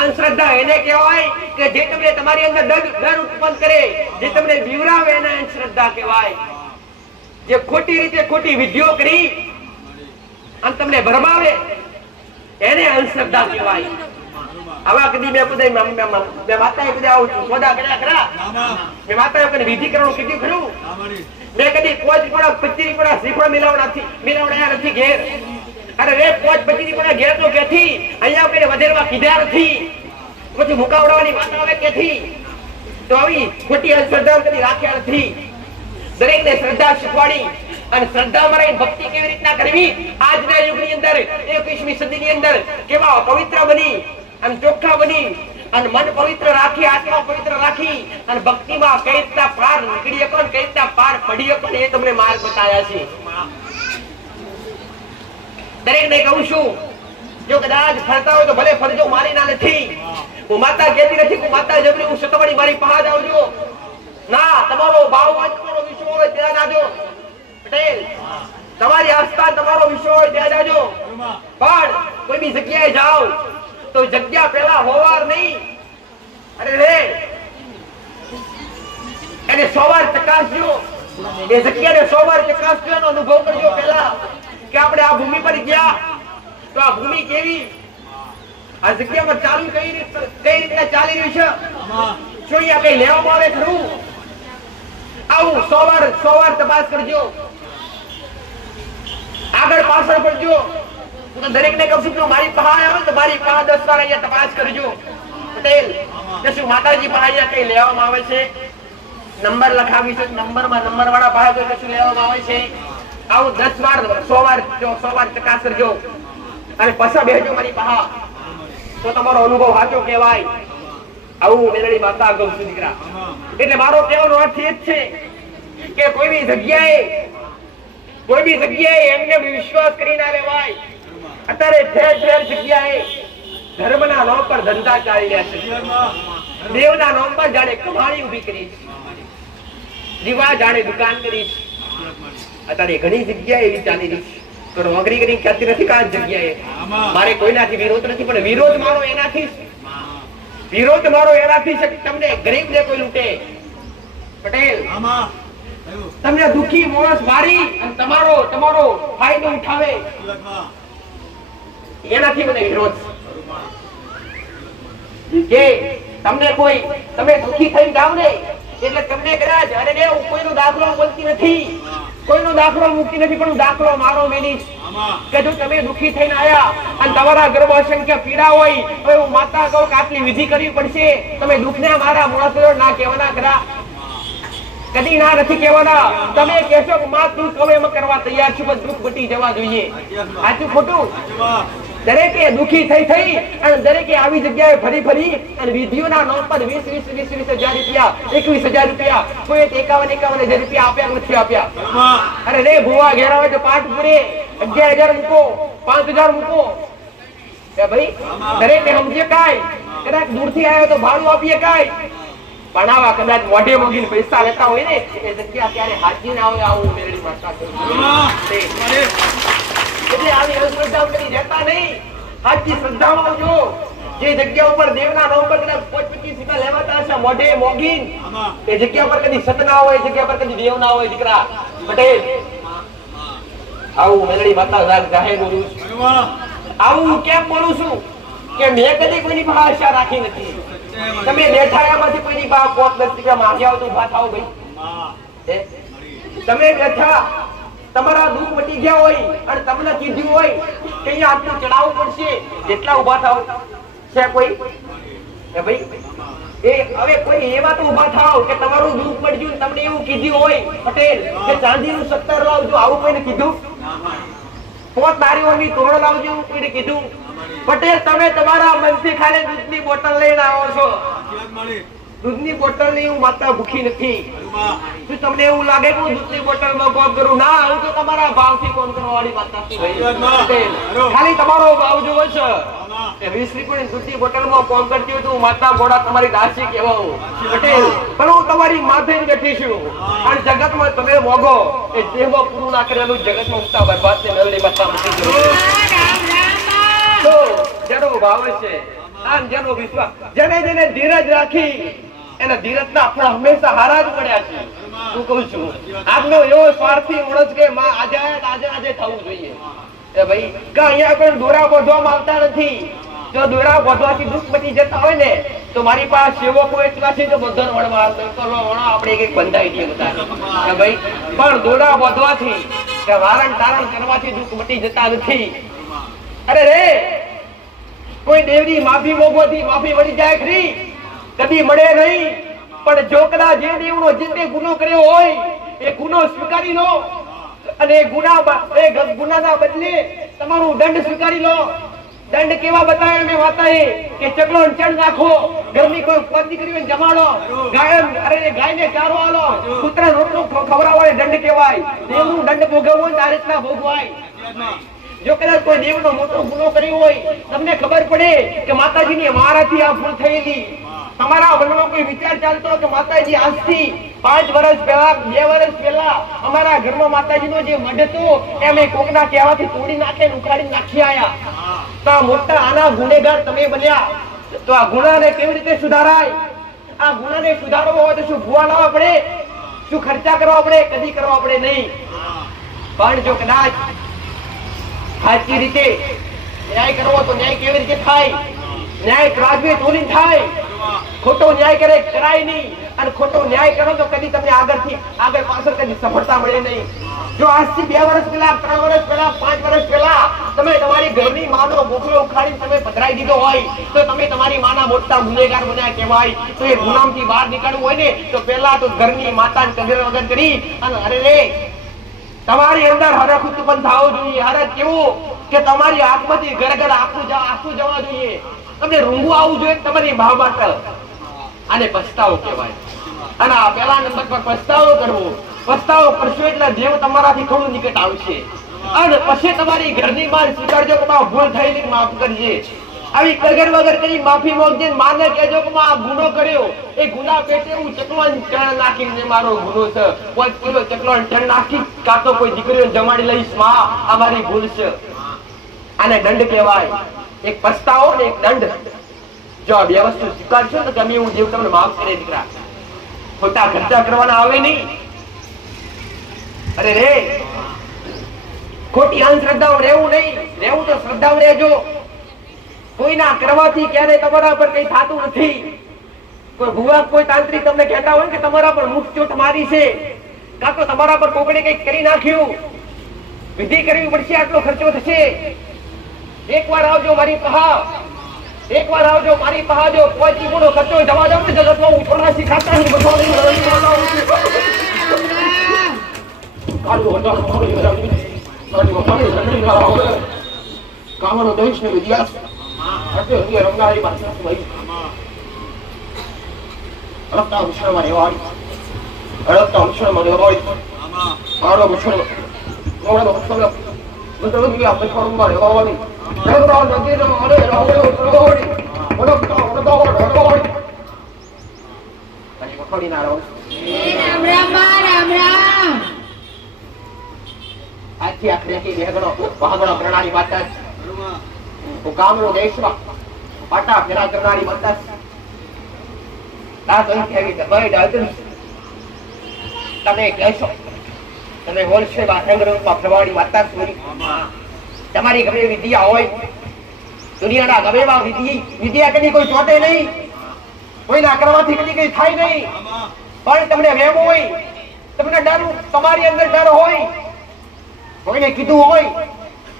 અંધશ્રદ્ધા એને કહેવાય કે જે તમને તમારી અંદર ડર ઉત્પન્ન કરે, જે તમને બીવરાવે એને અંધશ્રદ્ધા કહેવાય. જે ખોટી રીતે ખોટી વિધિઓ કરી અને તમને ભરમાવે એને અંધશ્રદ્ધા કહેવાય. આવા કદી મેં માતાએ કદી આવું સોદા કર્યા ખરા? મેં માતાએ કદી વિધિ કરવાનું કીધું ખરું? મેં કદી 5 રૂપિયા 25 રૂપિયા શ્રીફળ મિલાવડાયા નથી ઘેર. અરે રે 5 25 રૂપિયા ઘેર તો ક્યાંથી? અહીંયા કઈ વધેરવા કીધા નથી. પછી મુકાવડાવાની વાત આવે ક્યાંથી? તો આવી ખોટી અંધશ્રદ્ધા કદી રાખ્યા નથી. દરેકને શ્રદ્ધા શીખવાડી અને શ્રદ્ધામાં રહીને ભક્તિ કેવી રીતના કરવી, આજના યુગની અંદર 21મી સદીની અંદર કેવા પવિત્ર બની અને ચોખ્ખા બની અને મન પવિત્ર રાખી, આત્મા પવિત્ર રાખી અને ભક્તિમાં કઈ રીતના પાર નીકળી શકો, કઈ રીતના પાર પડી શકો, એ તમને માર્ગ બતાવ્યા છે. દરેકને કહું છું જો કદાચ ફરતા હોય તો ભલે ફરજો, મારી ના નથી. હું માતા કહેતી નથી કે માતા જબરી હું સતવાડી મારી પાસે આવજો. ના, તમારો ભાવ હોય, તમારો વિશ્વાસ હોય ત્યાં જાજો પટેલ. તમારી આસ્થા તમારો વિશ્વાસ હોય ત્યાં જાજો. પણ કોઈ બી જગ્યાએ જાઓ તો જગ્યા પહેલા હોવાર નહીં. અરે રે એને 100 વાર ચકાસજો. એ જગ્યાને 100 વાર ચકાસજો, એનો અનુભવ કરજો પહેલા કે આપણે આ ભૂમિ પર ગયા તો આ ભૂમિ કેવી, આ જગ્યા પર ચાલુ કઈ રીતે ચાલી રહ્યું છે, શું અહીંયા કઈ લેવામાં આવે ખરું? આવું 100 વાર તપાસ કરજો. આગળ પાછળ પડજો. હું તો દરેકને કહું છું કે મારી પાસે આવે તો મારી પાસે 10 વાર અહીંયા તપાસ કરજો પટેલ. કે શું માતાજી પાસે અહીંયા કઈ લેવામાં આવે છે, નંબર લખાવી છે, નંબરમાં નંબર વાળા પાસે કશું લેવામાં આવે છે. આવું 10 વાર 100 વાર તપાસ કરજો અને પછી બેસજો મારી પાસે, તો તમારો અનુભવ સાચો કહેવાય. આવું મેલડી માતા કહું છું દીકરા. એટલે મારો કહેવાનો અર્થ એ જ છે કે કોઈ બી જગ્યાએ એમને વિશ્વાસ કરી ના લેવાય. અત્યારે ઠેર ઠેર જગ્યાએ ધર્મના નામ પર ધંધા ચાલી રહ્યા છે, દેવના નામ પર જાણે કમાણી ઉભી કરી છે, દીવા જાણે દુકાન કરી છે. અત્યારે ઘણી જગ્યાએ એવી ચાલી રહી છે. તો નોકરી કરી ખ્યાતિ નથી કાં જગ્યાએ. મારે કોઈનાથી વિરોધ નથી, પણ વિરોધ મારો એનાથી છે કે તમને ગરીબને કોઈ લૂંટે પટેલ, તમને દુખી માણસ મારી અને તમારો ફાયદો ઉઠાવે, એનાથી મને વિરોધ છે. કે તમે દુખી થઈને જાવ ને એટલે તમને કદાચ અરે ને હું કોઈનો દાખલો બોલતી નથી, કોઈનો દાખલો મૂકતી નથી, પણ હું દાખલો મારો મેલીશ કે જો તમે દુખી થઈને આયા અને તમારા ગર્ભ અસંખ્ય પીડા હોય, હવે હું માતા કહું કે આટલી વિધિ કરવી પડશે, તમે દુઃખને મારા માણસો ના કહેવાના ખરા, કદી ના નથી કહેવાના. તમે કહેશો કે માં તું કહે એમ કરવા તૈયાર છું, પણ દુઃખ મટી જવા જોઈએ. સાચું ખોટું? દરેકે દુખી થઈ અને દરેકે આવી જગ્યાએ ફરી અને વિધિઓના નામ પર 20,000 રૂપિયા 21,000 રૂપિયા, કોઈ 51,000 રૂપિયા આપ્યા નથી આપ્યા. અરે રે ભુવા ઘેરા હોય તો પાઠ પૂરે 11,000 મૂકો, 5,000 મૂકો. ભાઈ દરેક સમજે કાય, કદાચ દૂરથી આવ્યો તો ભાડું આપીએ કાય, પણ આવા કદાચ મોઢે મોગીને પૈસા લેતા હોય ને એ જગ્યા ત્યારે હાજી ના હોય. આવું મેળવી માતા એટલે આવી અંધશ્રદ્ધાઓ કરી રહેતા નહીં, સાચી શ્રદ્ધામાં આવજો. જે જગ્યા ઉપર દેવના નામ પર કદાચ 25 લેવાતા હશે મોઢે મોગીન, એ જગ્યા પર કદી સત ના હોય, જગ્યા પર કદી દેવ ના હોય. દીકરા પટેલ આવું મેલડી માતા જાહેર બોલું છું. આવું કેમ બોલું છું કે મેં કદી કોઈની પાસે આશા રાખી નથી. તમે બેઠા એમાંથી કોઈની પાસે 5-10 માંગ્યા હોય તો ઉભા થાવ ભાઈ. તમે બેઠા તમારા દુઃખ મટી ગયા હોય અને તમને કીધું હોય કે અહીંયા આટલું ચડાવવું પડશે, જેટલા ઉભા થાવ છે કોઈ ભાઈ એ હવે કોઈ એવા તો ઉભા થાવ કે તમારું દુઃખ મટજ્યું, તમને એવું કીધું હોય પટેલ કે ચાંદીનું 17 લાવજો, આવું કોઈને કીધું? 5 નારીઓની તોરણ લાવજો, એવું કોઈને કીધું? પટેલ તમે તમારા મનથી ખાલી દૂધની બોટલ લઈને આવો છો. દૂધની બોટલ ની હું માતા ભૂખી નથી. શું તમને એવું લાગે કે હું દૂધની બોટલ માં કોમ કરું? ના, હું તો તમારા ભાવથી કોમ કરવા વાળી માતા છું. ખાલી તમારો ભાવ જોવો છે. 20 રૂપિયાની દૂધની બોટલ માં કોમ કરતી હોય તો હું માતા ઘોડા તમારી દાસી કહેવાઉં પટેલ, પણ હું તમારી માથે જ બેઠી છું. અને જગતમાં તમે મોગો એ દેહમાં પૂરું ના કરેલું જગતમાં ઉગતા બરબાદ છે. મેલડી માતા મૂકી તો જેનો ભાવ છે, આમ જેનો વિશ્વાસ, જેને ધીરજ રાખી એના ધીરજના ફળ હંમેશા હારા જ પડ્યા છે. હું કહું છું આજનો એવો સ્વાર્થી માણસ કે માં આજે થવું જોઈએ એ ભાઈ કે અહીંયા કોઈ દોરા બોધવામાં આવતા નથી. જો દોરા બોધવાથી દુઃખ મટી જતા હોય ને તો મારી પાસે સેવકો એટલા છે તો બધો વણવા આપણે એક બંધાઈ દઈએ બધા કે ભાઈ, પણ દોરા બોધવાથી કે વારણ તારણ કરવાથી દુઃખ મટી જતા નથી. અરે રે કોઈ દેવની માફી મોગવાથી માફી મળી જાય ખરી? કદી મળે નહીં. પણ જો કદાચ જે દેવનો જે ગુનો કર્યો હોય એ ગુનો સ્વીકારી લો અને એ ગુનાના બદલે તમારું દંડ સ્વીકારી લો. દંડ કેવા બતાવ્યા મેં વાતાએ કે ચકલો ચણ નાખો, ઘરની કોઈ પત્ની કરીને જમાડો, ગાયને ચારો આલો, કૂતરા રોટલો ખવડાવવાનો દંડ કહેવાય. દેવનું દંડ ભોગવવો આ રીતના ભોગવાય. જો કદાચ કોઈ દેવનો મોટો ગુનો કર્યો હોય, તમને ખબર પડે કે માતાજીની મારાથી આ ભૂલ થયેલી, તમારા મનમાં કોઈ વિચાર ચાલતો કે માતાજી આજથી 5 વર્ષ પહેલા 2 વર્ષ પહેલા અમારા ઘરમાં માતાજીનો જે મઢ હતો એમે કોકના કહેવાથી તોડી નાખે ઉખાડી નાખી આયા, તો આ મોટા આના ગુનેગાર તમે બન્યા, તો આ ગુનાને કેવી રીતે સુધારાય? આ ગુનાને સુધારવો હોય તો શું ભૂવા લાવવા પડે? શું ખર્ચા કરવા પડે? કદી કરવા પડે નહીં. પણ જો કદાચ સાચી રીતે ન્યાય કરવો તો ન્યાય કેવી રીતે થાય? ન્યાય રાજવી તોલી થાય, ખોટો ન્યાય કરે કરાય નહીં, અને ખોટો ન્યાય કરો તો કદી તમને આગળ પાછળ કદી સફળતા મળે નહીં. જો આજથી 2 વર્ષ પહેલા 3 વર્ષ પહેલા 5 વર્ષ પહેલા તમે તમારી ઘરની માનો બોખલો ઉખાડીને તમે પધરાઈ દીધો હોય તો તમે તમારી માના મોટા ગુનેગાર બન્યા કહેવાય. તો એ ગુનામથી બહાર નીકળવું હોય ને તો પહેલા તો ઘરની માતાને કદર વગર કરી અને અરે રે તમારી અંદર હરખ ઉત્પન્ન થવું જોઈએ. હરખ કેવું કે તમારી આંખમાંથી ઘર આંસુ જવા જોઈએ, તમને રૂંગું આવવું જોઈએ તમારી મા માટે. આને પસ્તાવો કહેવાય. અને આ પહેલા નંબર પર પસ્તાવો કરવો. પસ્તાવો કરશો એટલે દેવ તમારાથી થોડું નિકટ આવશે, અને પછી તમારી ઘરની બહાર સ્વીકારજો કે ભૂલ થયેલી માફ કરજે. આવી કગર વગર કરી માફી માંગજે, માને કહેજો કે આ ગુનો કર્યો, એ ગુના પેટે હું ચકલોન ચણ નાખીને મારો ગુનો છે, 5 કિલો ચકલોન ચણ નાખી કાતો કોઈ દીકરીઓ જમાડી લઈશ, માં આ મારી ભૂલ છે. આને દંડ કહેવાય. એક પસ્તાવો ને એક દંડ. જો આ બે વસ્તુ સ્વીકારશો તો ગમે હું દેવ તમને માફ કરે દીકરા. ખોટા ખર્ચા કરવાના આવે નહીં. અરે રે ખોટી અંધશ્રદ્ધાઓ રહેવું નહીં, રહેવું તો શ્રદ્ધાઓ રહેજો. કોઈના કરવાથી ક્યારે તમારા પર કઈ થતું નથી. કોઈ ભુવા કોઈ તાંત્રિક તમને કહેતા હોય કે તમારા પર મુખ ચોટ મારી છે, કાં તો તમારા પર કોકડે કઈક કરી નાખ્યું, વિધિ કરવી પડશે, આટલો ખર્ચો થશે. એકવાર આવજો મારી પહા, એકવાર આવજો મારી પહા. જો કોઈ ગુનો ખર્ચો જવા દો ને જગતમાં હું થોડા શીખાતા હું બધો કામનો દેશ ને વિદ્યા રમનારી અડકતા મુશ્રમમાં રહેવાડી, અડકતા મુશ્રમમાં રહેવાડી, મારો મુશ્રમ મોડો મુશ્રમ બધું ગયા પછવાડમાં રહેવાડી, જગરા નદીનો અરે રાવડો રહેવાડી, અડકતા રહેવાડી. કઈ પકડી ના રહો. રામ રામ રામ રામ. આથી આખરે કે બેગણો વાગણો પ્રણાલી માતા ગામનો દેશમાં પાટા ફેરા કરનારી માતા. તમે કહેશો તમે બોલશે પ્રવાળી માતા તમારી ગમે વિદ્યા હોય, દુનિયાના ગમે વિદ્યા કદી કોઈ ચોટે નહીં, કોઈના કરવાથી કદી કઈ થાય નહીં. પણ તમને વેમ હોય, તમને ડર, તમારી અંદર ડર હોય, કોઈને કીધું હોય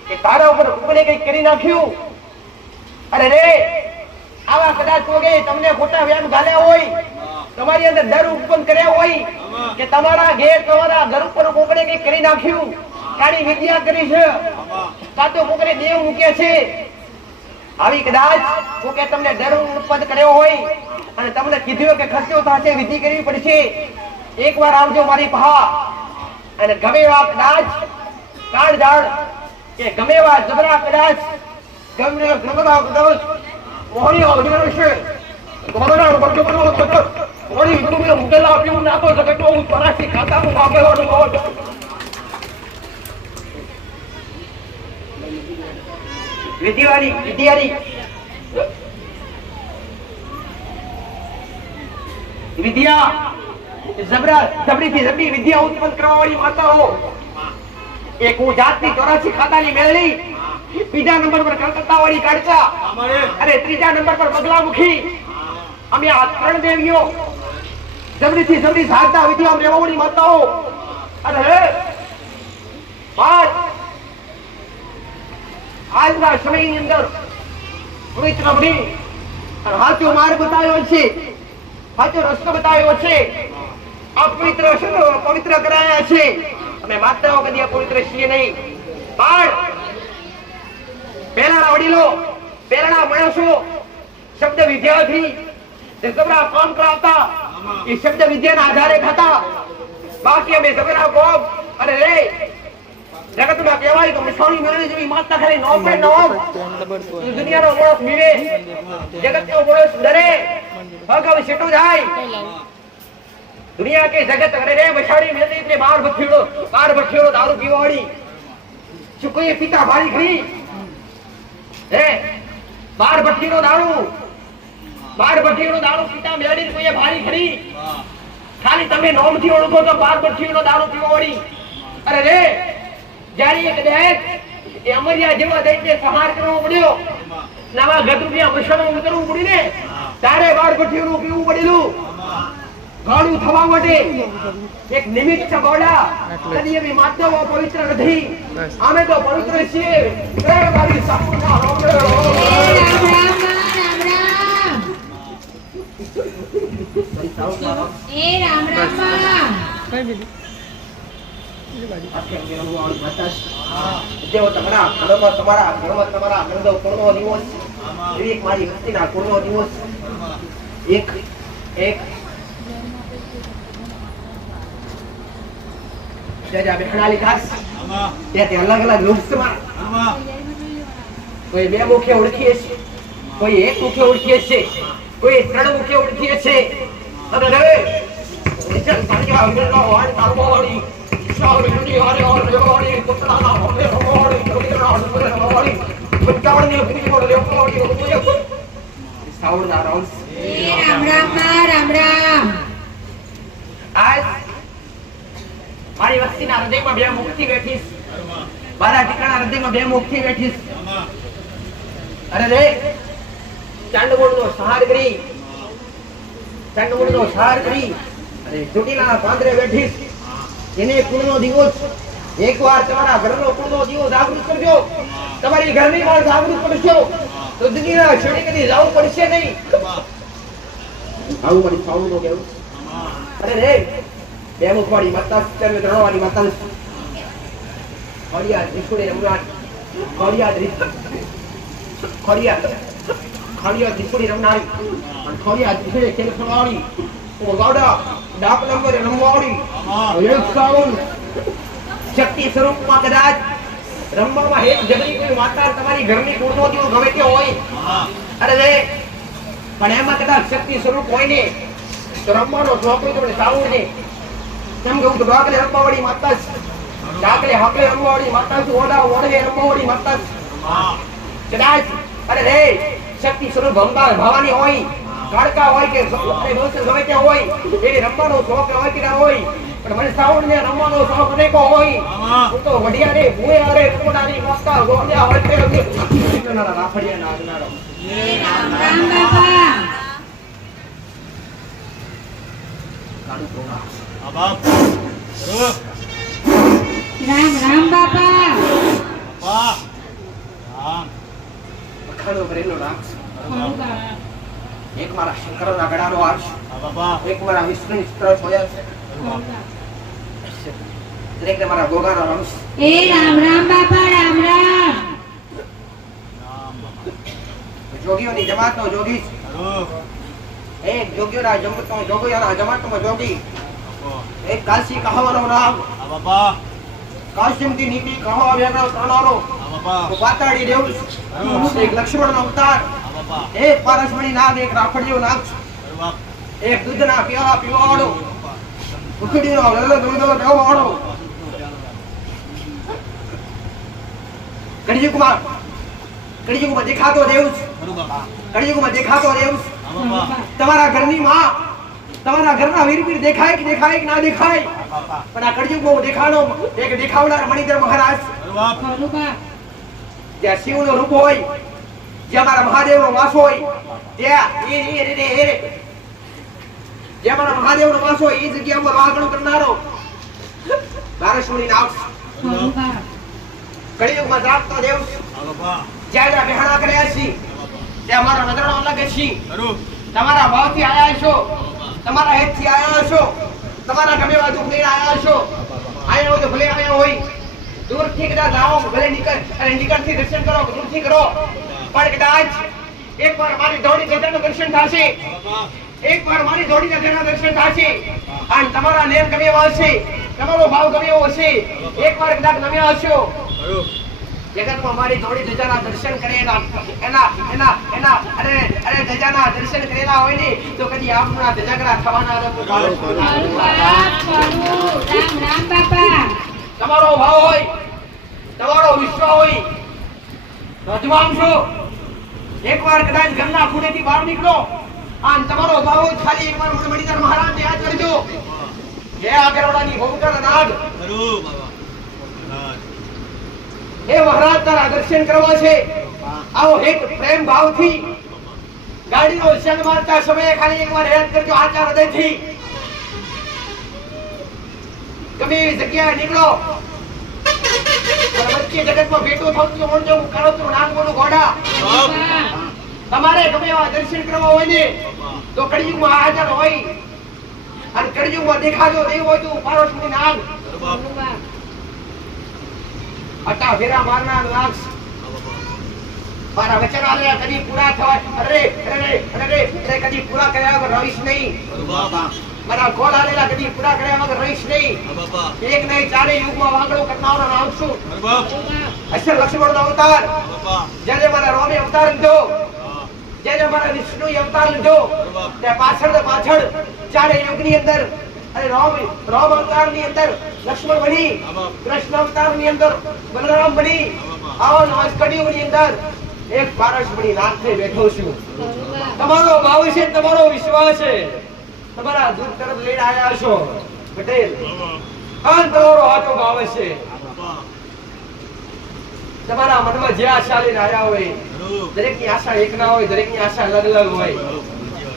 કે તારા ઉપર કોઈને કઈ કરી નાખ્યું, અરે રે આવા કદાચ કોકે તમને ખોટા વ્યામ ગાલ્યા હોય, તમારી અંદર ડર ઉત્પન્ન કર્યા હોય કે તમારા ઘેર તમારા ઘર ઉપર કોકને કઈ કરી નાખ્યું, કાળી વિદ્યા કરી છે, કાં તો કોકને દેવ મૂકે છે, આવી કદાચ કોકે તમને ડર ઉત્પન્ન કર્યો હોય અને તમને કીધું કે ખર્ચો થશે, વિધિ કરવી પડશે, એકવાર આવજો મારી પહા. અને ગમે એવા કદાચ કાળ ઝાડ કે ગમે એવા જબરા કદાચ ગમે એવા કદાચ મોહણી અગ્નિ છે, ગોમના બળજો બળજો મોહણી ગુરુને મુકેલા પીવું નાખો શકે તો હું પરાસી ખાતાનું આગેવાનું હોત. વિદ્યારી વિદ્યા જબરીથી જબરી વિદ્યા ઉત્પન્ન કરવા વાળી માતાઓ. એક હું જાતની 84 ખાતાની મેળવી, બીજા નંબર પર કલકત્તા વાળી કાઢતા, અને ત્રીજા નંબર પર બગલામુખી. અમે આ 3 દેવીઓ જબરીથી જબરી સાધતા વિદ્યા રેવાવાળી માતાઓ. અને આજના સમયની અંદર પવિત્ર બની અને સાચો માર્ગ બતાવ્યો છે, સાચો રસ્તો બતાવ્યો છે. આ પવિત્ર કરાયા છે. અમે માતાઓ કદી પવિત્ર છીએ નહીં, પણ પહેલાના વડીલો, પહેલાના માણસો શબ્દ વિદ્યાથી જે જબરા કામ કરાવતા એ શબ્દ વિદ્યાના આધારે થતા. બાકી અમે જબરા કોમ અને રે જગતમાં કહેવાય તો મિસાણી મેળવી જેવી માતા ખાલી નોમ પડે નોમ દુનિયાનો મોળસ બીવે જગતનો મોળસ ડરે ભગવ છેટો જાય દુનિયા કે જગત કરે રે મિસાણી મેળવી એટલે બાર ભઠ્ઠીડો દારૂ પીવાડી શું કોઈ પિતા ભારી ખરી હે બાર ભઠ્ઠીડો દારૂ પિતા મેળવી કોઈ ભારી ખરી ખાલી તમે નોમથી ઓળખો તો બાર ભઠ્ઠીડો દારૂ પીવાડી અરે રે જારી એક દેખ એ અમરિયા જેવા દૈત્ય સંહાર કરવો પડ્યો નવા ગદુનિયા મશણો ઉતરવું પડ્યું ને તારે બાર ભઠ્ઠીનું પીવું પડેલું ગાળું થવા માટે એક નિમિત્ત છે ગોડા કદી એવી માધવ પવિત્ર નથી અમે તો પવિત્ર છીએ રે મારી સાપુના રામ રામ જેવો તમારા ઘરમાં નંદો કુળનો દિવસ એવી એક મારી વસ્તીના કુળનો દિવસ એક જ્યાં બેઠાલી ઘાસ ત્યાં અલગ અલગ વૃક્ષમાં કોઈ બે મુખે ઓળખીએ છે કોઈ એક મુખે ઓળખીએ છે કોઈ ત્રણ મુખે ઓળખીએ છે અને રે વિચાર સાંજા અંગનો વાળ તારવાળી શાવડી હારે હારે વાળી પુત્રાના હોલે વાળી ચોરીના વાળી બચ્ચાઓને પૂરી મોડ લેવાળી સાવડા રોસ રામ આજ મારી વસ્તીના હૃદયમાં બે મુક્તિ બેઠીશ મારા ઠીકાણા હૃદયમાં બે મુક્તિ બેઠીશ અરે રે ચાંદમૂળનો સહાર કરી અરે ચોટીલાના પાંદરે બેઠીશ એને કુળનો દિવસ એકવાર તમારા ઘરનો કુળનો દિવસ જાગૃત કરજો તમારી ઘરની માં જાગૃત કરશો તો દુનિયા છોડી કદી જવું પડશે નહીં આવું મારી સાઉન્ડ નો કેવું અરે રે બે મુખવાળી માતા સિત્તેર ત્રણવાળી માતા ખોડિયા ત્રિશુળી રમનાર ખોડિયા ત્રિશુળી રમનારી અને ખોડિયા ત્રિશુળી ખેલ ખેલવાળી ગોડા ડાક નંબર રમવાળી એક સાઉન્ડ શક્તિ સ્વરૂપમાં કદાચ રમવામાં એક જબરી કોઈ માતા તમારી ઘરની કુળનો દીવો ગમે તે હોય અરે રે પણ એમાં કદાચ શક્તિ સ્વરૂપ હોય ને તો રમવાનો શોખ હોય તો મને સારું ને કેમ કહું તો ડાકલે રમવાવાળી માતા ડાકલે હાકલે રમવાવાળી માતા ઓડા ઓડે રમવાવાળી માતા કદાચ અરે રે શક્તિ સ્વરૂપ ભવાની હોય કાળકા હોય કે ગમે તે હોય એ રમવાનો શોખ હોય કે ના હોય પણ મને સાઉન્ડ ને રમવાનો શોખ અનેકો હોય હું તો વડિયા રે ભૂયા રે કોડાની મોસ્તા ગોળ્યા હોય તે ના રાફડિયા ના આજનારો રામ બાપા કાળુ કોણા બાપ રામ બાપા વાહ રામ અખાડો કરેલો રાક્ષ એક મારા શંકરના ગળાનો આર્ષ બાપા એક મારા વિષ્ણુ સ્ત્ર છોયા છે દરેકને મારા ગોગાનો રંશ રામ બાપા રામ જોગીઓની જમાતનો જોગી એક જોગીઓના જમાતનો જોગી એક કાશી કહાવાનો નામ બાપા કાશીમથી નીતિ કહાવા વેગળો કરનારો બાપા પાતાળી દેવ એક લક્ષ્મણનો અવતાર બાપા એક પારસમણી નાગ એક રાફડિયો નાગ બાપ એક દૂધના પીવાવાળો ઉખડીનો લલલો દૂધનો પીવાવાળો કળિયુગમાં દેખાતો દેવ બાપા તમારા ઘરની માં તમારા ઘરના વીર દેખાય કે ના દેખાય બાપા પણ આ કળિયુગમાં દેખાવનાર મણિધર મહારાજ બાપ જ્યાં શિવનું રૂપ હોય જ્યાં મારા મહાદેવનો વાસ હોય જ્યાં મારા મહાદેવનો વાસ હોય એ જગ્યા પર વાગણું કરનારો બારસુરી નાગ કળિયુગમાં જાગતો દેવ બાપા જ્યાં બેહણા કર્યા છે ત્યાં મારો નજરનો અલગ છે કરું તમારા ભાવથી આયા છો તમારા હેતથી આયા છો તમારા ગમે બાજુ લઈને આયા છો આયા હોય તો ભલે આયા હોય દૂરથી કદાચ આવો ભલે નિકટથી દર્શન કરો દૂરથી કરો પણ કદાચ એકવાર મારી દોડી ગજાનું દર્શન થશે એકવાર મારી દોડી ગજાના દર્શન થશે અને તમારા નેમ ગમે વાળશે તમારો ભાવ ગમે એવો હશે એકવાર કદાચ નમ્યા હશો ખરું. જગતમાં મારી થોડી ધજાના દર્શન કરેલા અરે ધજાના દર્શન કરેલા હોય ને તો કદી આપના ધજાગરા થવાના નથી. ખરું બાપ, ખરું. રામ રામ બાપા. તમારો ભાવ હોય તમારો વિશ્વાસ હોય તો અજમામ છો એકવાર કદાચ ઘરના ખૂણેથી બહાર નીકળો અને તમારો ભાવ હોય ખાલી એકવાર મણિધર મહારાજને યાદ કરજો. હે આગરવાડાની ભૌકર નાગ ખરું બાબા. મહારાજ. એ મહારાજ તારા દર્શન કરવા છે. આવો એક પ્રેમ ભાવથી ગાડીનો શેલ મારતા સમયે ખાલી એકવાર યાદ કરજો આચાર હૃદયથી. ગમે એવી જગ્યાએ નીકળો અને વચ્ચે જગતમાં બેઠો થવું તો મોણજો કરો તો નાગ મોનું ઘોડા. તમારે ગમે એવા દર્શન કરવા હોય ને તો કળિયુગમાં હાજર હોય અને કળિયુગમાં દેખાજો દેવ હોય તો પાર્વતી નાગ ખરું બાપ. અટા ફેરા મારનાર નાગ મારા વચન આલ્યા કદી પૂરા થવા અરે કદી પૂરા કર્યા વગર રહીશ નહીં. ખરું બાબા. મારા કોલ આલેલા કદી પૂરા કર્યા વગર રહીશ નહીં. હા બાબા. એક નહીં ચારે યુગમાં વાંગડો કરનારો નામ છું. ખરું બાપ. અસર લક્ષ્મણનો અવતાર હા બાબા. જ્યારે મારા રોમે અવતાર લીધો હા. જ્યારે મારા વિષ્ણુએ અવતાર લીધો તે પાછળ ચારે યુગની અંદર અરે રામ અવતારની અંદર લક્ષ્મણ બની કૃષ્ણ અવતારની અંદર બલરામ બની આવો નવાજ કળિયુગની અંદર એક પારસ બની નાથ થઈ બેઠો છું. ખરું બાપ. તમારો ભાવ છે તમારો વિશ્વાસ છે તમારા દૂર તરફ લઈને આવ્યા છો પટેલ અને તમારો હાથો ભાવ છે બાબા. તમારા મનમાં જે આશા લઈને આવ્યા હોય ખરું. દરેકની આશા એક ના હોય દરેકની આશા અલગ અલગ હોય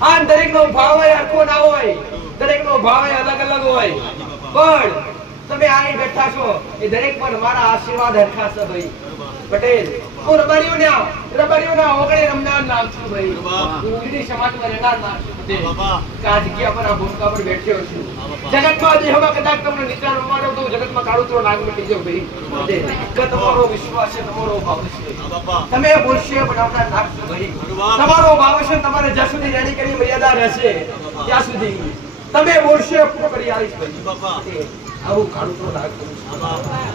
આ દરેકનો ભાવ સરખો ના હોય દરેકનો ભાવ અલગ અલગ હોય પણ તમે અહીં બેઠા છો એ દરેક પર મારા આશીર્વાદ હરખા છે ભાઈ પટેલ. હું રબારીઓના ઓગણે રમનાર નામ છું ભાઈ. હું ઉગડી સમાજમાં રહેનાર નામ છું પટેલ. બાબા. આ જગ્યા પર આ ભૂમિકા પર બેઠ્યો છું. બાબા. જગતમાં દેહમાં કદાચ તમને નિશાન રમાડો તો જગતમાં કાળુતરો નાગ મટી જાવ ભાઈ પટેલ. કે તમારો વિશ્વાસ છે તમારો ભાવ છે હા બાબા. તમે બોલશે પણ આપણા નાખશો ભાઈ. બરોબર. તમારો ભાવ છે તમારે જ્યાં સુધી રેડી કરી મર્યાદા રહેશે ત્યાં સુધી તમે બોલશે પૂરો કરી આવીશ ભાઈ. બાબા. આવું કાળું તો નાખ કરું છું. હા બાબા.